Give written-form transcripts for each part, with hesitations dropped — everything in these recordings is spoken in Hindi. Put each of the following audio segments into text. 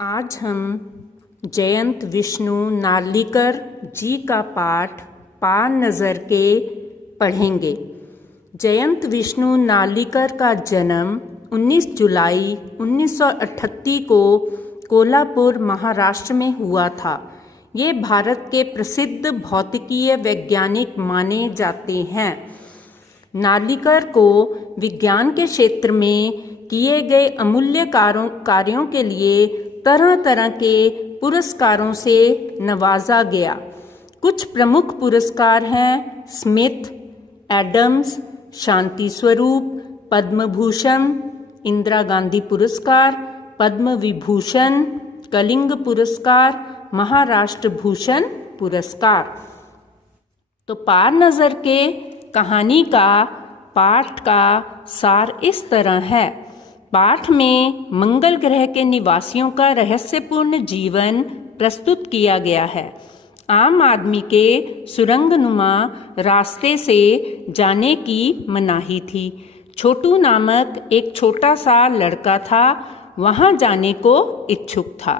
आज हम जयंत विष्णु नार्लिकर जी का पाठ पार नज़र के पढ़ेंगे। जयंत विष्णु नार्लिकर का जन्म 19 जुलाई 1938 को कोल्हापुर महाराष्ट्र में हुआ था। ये भारत के प्रसिद्ध भौतिकीय वैज्ञानिक माने जाते हैं। नार्लिकर को विज्ञान के क्षेत्र में किए गए अमूल्य कार्यों के लिए तरह तरह के पुरस्कारों से नवाजा गया। कुछ प्रमुख पुरस्कार हैं स्मिथ, एडम्स, शांति स्वरूप, पद्म भूषण, इंदिरा गांधी पुरस्कार, पद्म विभूषण, कलिंग पुरस्कार, महाराष्ट्र भूषण पुरस्कार। तो पार नज़र के कहानी का पाठ का सार इस तरह है। पाठ में मंगल ग्रह के निवासियों का रहस्यपूर्ण जीवन प्रस्तुत किया गया है। आम आदमी के सुरंगनुमा रास्ते से जाने की मनाही थी। छोटू नामक एक छोटा सा लड़का था, वहां जाने को इच्छुक था।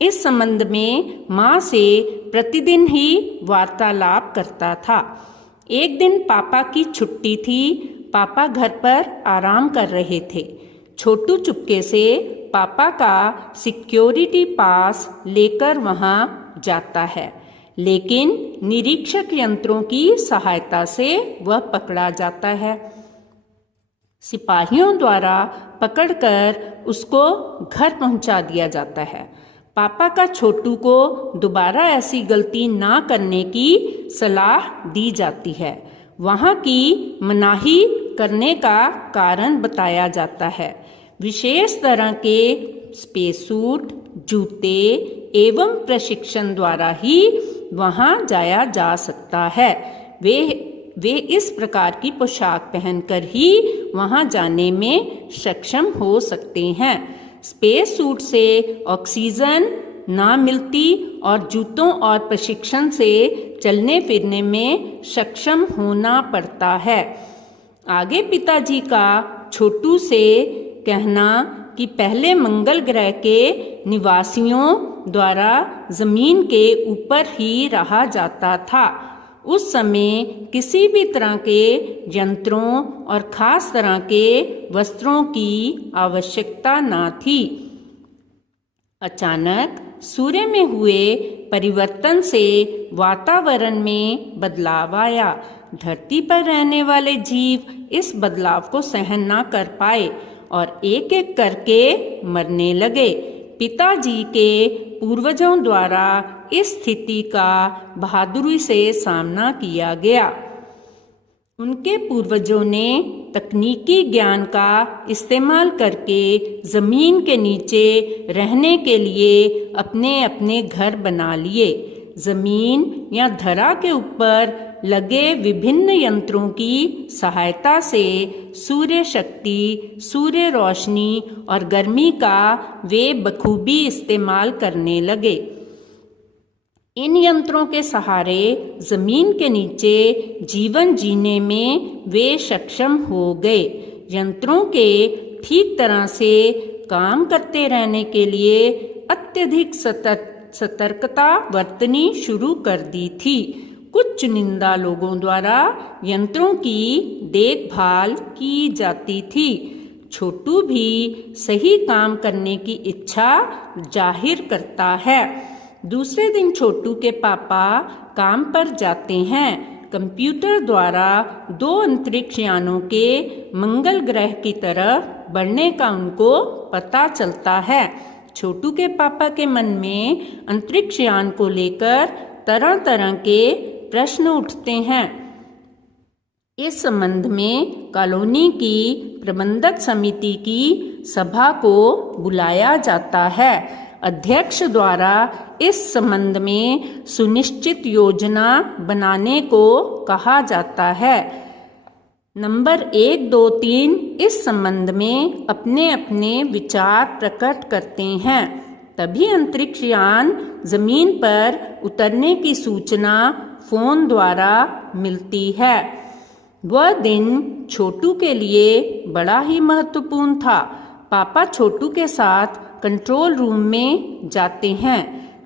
इस संबंध में माँ से प्रतिदिन ही वार्तालाप करता था। एक दिन पापा की छुट्टी थी। पापा घर पर आराम कर रहे थे। छोटू चुपके से पापा का सिक्योरिटी पास लेकर वहां जाता है, लेकिन निरीक्षक यंत्रों की सहायता से वह पकड़ा जाता है। सिपाहियों द्वारा पकड़कर उसको घर पहुंचा दिया जाता है। पापा का छोटू को दोबारा ऐसी गलती ना करने की सलाह दी जाती है। वहां की मनाही करने का कारण बताया जाता है। विशेष तरह के स्पेस सूट, जूते एवं प्रशिक्षण द्वारा ही वहां जाया जा सकता है। वे इस प्रकार की पोशाक पहनकर ही वहां जाने में सक्षम हो सकते हैं। स्पेस सूट से ऑक्सीजन ना मिलती और जूतों और प्रशिक्षण से चलने फिरने में सक्षम होना पड़ता है। आगे पिताजी का छोटू से कहना कि पहले मंगल ग्रह के निवासियों द्वारा जमीन के ऊपर ही रहा जाता था। उस समय किसी भी तरह के यंत्रों और खास तरह के वस्त्रों की आवश्यकता न थी। अचानक सूर्य में हुए परिवर्तन से वातावरण में बदलाव आया। धरती पर रहने वाले जीव इस बदलाव को सहन ना कर पाए और एक एक करके मरने लगे। पिताजी के पूर्वजों द्वारा इस स्थिति का बहादुरी से सामना किया गया। उनके पूर्वजों ने तकनीकी ज्ञान का इस्तेमाल करके जमीन के नीचे रहने के लिए अपने अपने घर बना लिए। जमीन या धरा के ऊपर लगे विभिन्न यंत्रों की सहायता से सूर्य शक्ति, सूर्य रोशनी और गर्मी का वे बखूबी इस्तेमाल करने लगे। इन यंत्रों के सहारे जमीन के नीचे जीवन जीने में वे सक्षम हो गए। यंत्रों के ठीक तरह से काम करते रहने के लिए अत्यधिक सतर्कता बरतनी शुरू कर दी थी। कुछ चुनिंदा लोगों द्वारा यंत्रों की देखभाल की जाती थी। छोटू भी सही काम करने की इच्छा जाहिर करता है। दूसरे दिन छोटू के पापा काम पर जाते हैं। कंप्यूटर द्वारा 2 अंतरिक्ष यानों के मंगल ग्रह की तरफ बढ़ने का उनको पता चलता है। छोटू के पापा के मन में अंतरिक्ष यान को लेकर तरह तरह के प्रश्न उठते हैं। इस संबंध में कॉलोनी की प्रबंधक समिति की सभा को बुलाया जाता है। अध्यक्ष द्वारा इस संबंध में सुनिश्चित योजना बनाने को कहा जाता है। नंबर 1, 2, 3 इस संबंध में अपने अपने विचार प्रकट करते हैं। तभी अंतरिक्ष यान जमीन पर उतरने की सूचना फोन द्वारा मिलती है। वह दिन छोटू के लिए बड़ा ही महत्वपूर्ण था। पापा छोटू के साथ कंट्रोल रूम में जाते हैं।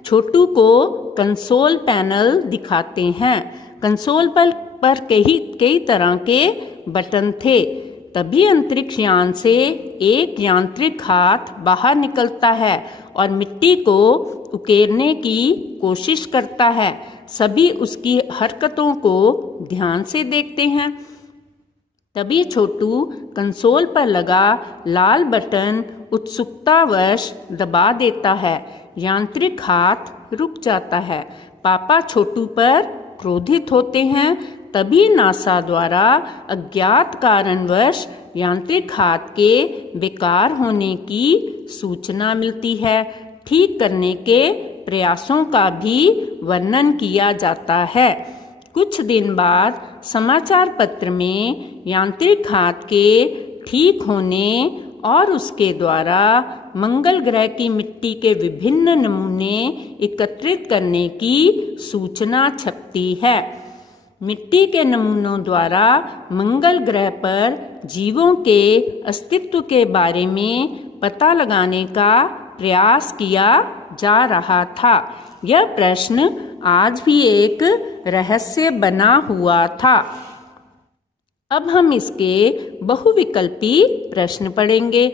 छोटू को कंसोल पैनल दिखाते हैं। कंसोल पर कई तरह के बटन थे। तभी अंतरिक्ष यान से एक यांत्रिक हाथ बाहर निकलता है और मिट्टी को उकेरने की कोशिश करता है। सभी उसकी हरकतों को ध्यान से देखते हैं। तभी छोटू कंसोल पर लगा लाल बटन उत्सुकतावश दबा देता है। यांत्रिक हाथ रुक जाता है। पापा छोटू पर क्रोधित होते हैं। तभी नासा द्वारा अज्ञात कारणवश यांत्रिक हाथ के बेकार होने की सूचना मिलती है। ठीक करने के प्रयासों का भी वर्णन किया जाता है। कुछ दिन बाद समाचार पत्र में यांत्रिक हाथ के ठीक होने और उसके द्वारा मंगल ग्रह की मिट्टी के विभिन्न नमूने एकत्रित करने की सूचना छपती है। मिट्टी के नमूनों द्वारा मंगल ग्रह पर जीवों के अस्तित्व के बारे में पता लगाने का प्रयास किया जा रहा था। यह प्रश्न आज भी एक रहस्य बना हुआ था। अब हम इसके बहुविकल्पी प्रश्न पढ़ेंगे।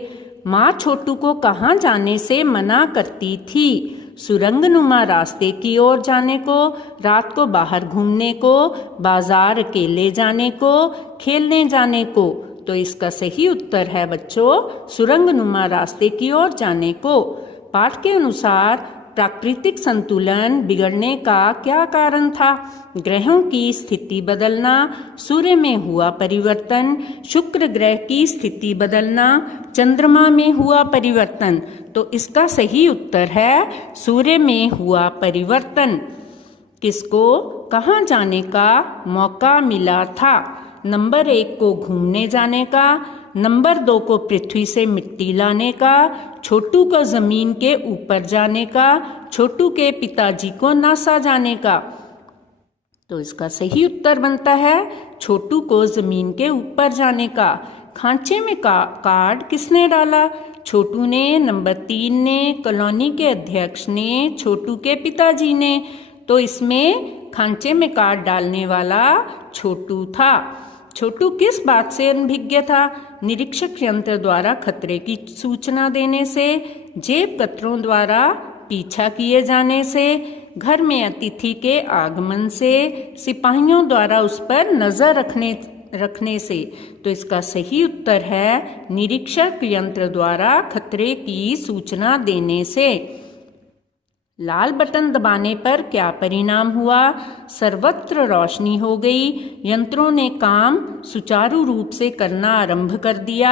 माँ छोटू को कहाँ जाने से मना करती थी? सुरंगनुमा रास्ते की ओर जाने को, रात को बाहर घूमने को, बाजार अकेले जाने को, खेलने जाने को। तो इसका सही उत्तर है बच्चों सुरंगनुमा रास्ते की ओर जाने को। पाठ के अनुसार प्राकृतिक संतुलन बिगड़ने का क्या कारण था? ग्रहों की स्थिति बदलना, सूर्य में हुआ परिवर्तन, शुक्र ग्रह की स्थिति बदलना, चंद्रमा में हुआ परिवर्तन। तो इसका सही उत्तर है सूर्य में हुआ परिवर्तन। किसको कहाँ जाने का मौका मिला था? नंबर 1 को घूमने जाने का, नंबर 2 को पृथ्वी से मिट्टी लाने का, छोटू को जमीन के ऊपर जाने का, छोटू के पिताजी को नासा जाने का। तो इसका सही उत्तर बनता है छोटू को जमीन के ऊपर जाने का। खांचे में कार्ड किसने डाला? छोटू ने, नंबर 3 ने, कॉलोनी के अध्यक्ष ने, छोटू के पिताजी ने। तो इसमें खांचे में कार्ड डालने वाला छोटू था। छोटू किस बात से अनभिज्ञ था? निरीक्षक यंत्र द्वारा खतरे की सूचना देने से, जेब कतरों द्वारा पीछा किए जाने से, घर में अतिथि के आगमन से, सिपाहियों द्वारा उस पर नजर रखने से। तो इसका सही उत्तर है निरीक्षक यंत्र द्वारा खतरे की सूचना देने से। लाल बटन दबाने पर क्या परिणाम हुआ? सर्वत्र रोशनी हो गई। यंत्रों ने काम सुचारू रूप से करना आरंभ कर दिया।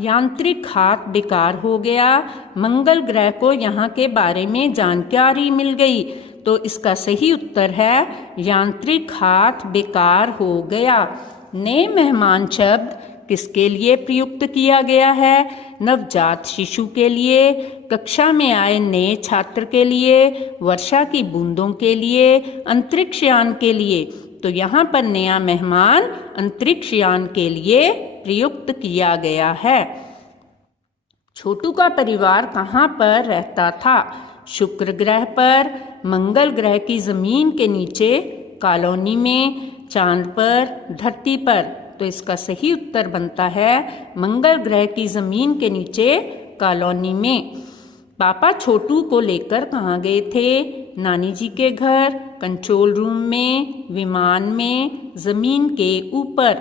यांत्रिक हाथ बेकार हो गया। मंगल ग्रह को यहाँ के बारे में जानकारी मिल गई। तो इसका सही उत्तर है यांत्रिक हाथ बेकार हो गया। नए मेहमान शब्द किसके लिए प्रयुक्त किया गया है? नवजात शिशु के लिए, कक्षा में आए नए छात्र के लिए, वर्षा की बूंदों के लिए, अंतरिक्ष यान के लिए। तो यहाँ पर नया मेहमान अंतरिक्ष यान के लिए प्रयुक्त किया गया है। छोटू का परिवार कहाँ पर रहता था? शुक्र ग्रह पर, मंगल ग्रह की जमीन के नीचे कॉलोनी में, चांद पर, धरती पर। तो इसका सही उत्तर बनता है मंगल ग्रह की जमीन के नीचे कॉलोनी में। पापा छोटू को लेकर कहाँ गए थे? नानी जी के घर, कंट्रोल रूम में, विमान में, जमीन के ऊपर।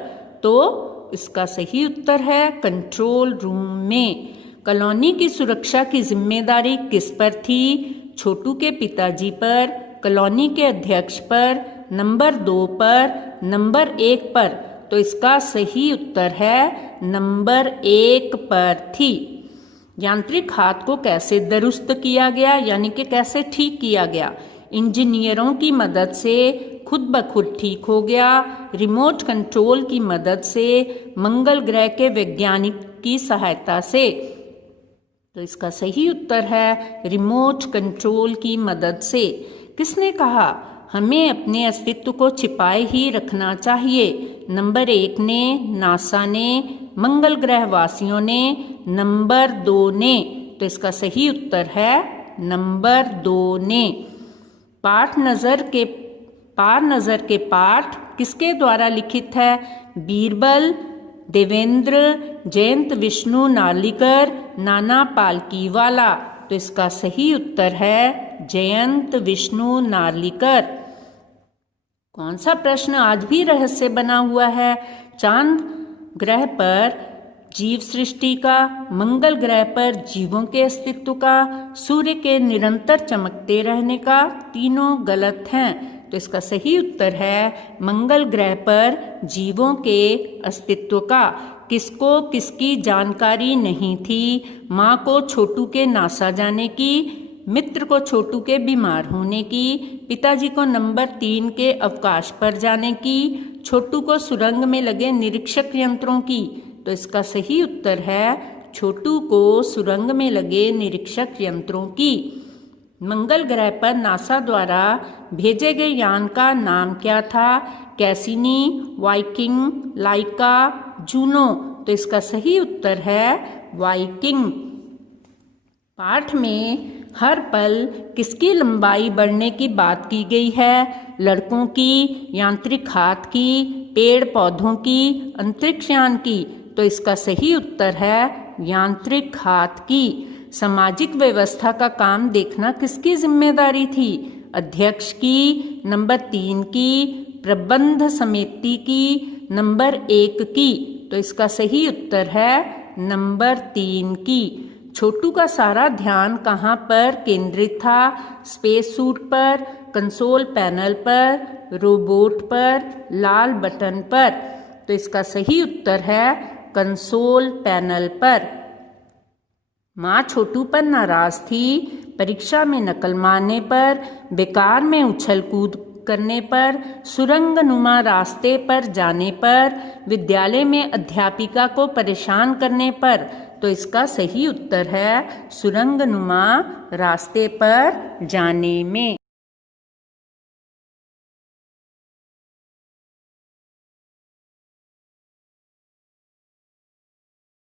तो इसका सही उत्तर है कंट्रोल रूम में। कॉलोनी की सुरक्षा की जिम्मेदारी किस पर थी? छोटू के पिताजी पर, कॉलोनी के अध्यक्ष पर, नंबर 2 पर, नंबर 1 पर। तो इसका सही उत्तर है नंबर 1 पर थी। यांत्रिक हाथ को कैसे दुरुस्त किया गया, यानी कि कैसे ठीक किया गया? इंजीनियरों की मदद से खुद ब खुद ठीक हो गया। रिमोट कंट्रोल की मदद से, मंगल ग्रह के वैज्ञानिक की सहायता से। तो इसका सही उत्तर है रिमोट कंट्रोल की मदद से। किसने कहा हमें अपने अस्तित्व को छिपाए ही रखना चाहिए? नंबर 1 ने, नासा ने, मंगल ग्रह वासियों ने, नंबर 2 ने। तो तो इसका सही उत्तर है नंबर 2 ने। पार नज़र के पाठ किसके द्वारा लिखित है? बीरबल, देवेंद्र, जयंत विष्णु नार्लिकर, नाना पालकीवाला। तो इसका सही उत्तर है जयंत विष्णु नार्लिकर। कौन सा प्रश्न आज भी रहस्य बना हुआ है? चांद ग्रह पर जीव सृष्टि का, मंगल ग्रह पर जीवों के अस्तित्व का, सूर्य के निरंतर चमकते रहने का, तीनों गलत हैं। तो इसका सही उत्तर है मंगल ग्रह पर जीवों के अस्तित्व का। किसको किसकी जानकारी नहीं थी? माँ को छोटू के नासा जाने की, मित्र को छोटू के बीमार होने की, पिताजी को नंबर 3 के अवकाश पर जाने की, छोटू को सुरंग में लगे निरीक्षक यंत्रों की। तो इसका सही उत्तर है छोटू को सुरंग में लगे निरीक्षक यंत्रों की। मंगल ग्रह पर नासा द्वारा भेजे गए यान का नाम क्या था? कैसिनी, वाइकिंग, लाइका, जूनो। तो इसका सही उत्तर है वाइकिंग। पाठ में हर पल किसकी लंबाई बढ़ने की बात की गई है? लड़कों की, यांत्रिक हाथ की, पेड़ पौधों की, अंतरिक्ष यान की। तो इसका सही उत्तर है यांत्रिक हाथ की। सामाजिक व्यवस्था का काम देखना किसकी जिम्मेदारी थी? अध्यक्ष की, नंबर 3 की, प्रबंध समिति की, नंबर 1 की। तो इसका सही उत्तर है नंबर 3 की। छोटू का सारा ध्यान कहाँ पर केंद्रित था? स्पेस सूट पर, कंसोल पैनल पर, रोबोट पर, लाल बटन पर। तो इसका सही उत्तर है कंसोल पैनल पर। माँ छोटू पर नाराज थी। परीक्षा में नकल मारने पर, बेकार में उछल कूद करने पर, सुरंगनुमा रास्ते पर जाने पर, विद्यालय में अध्यापिका को परेशान करने पर। तो इसका सही उत्तर है सुरंगनुमा रास्ते पर जाने में।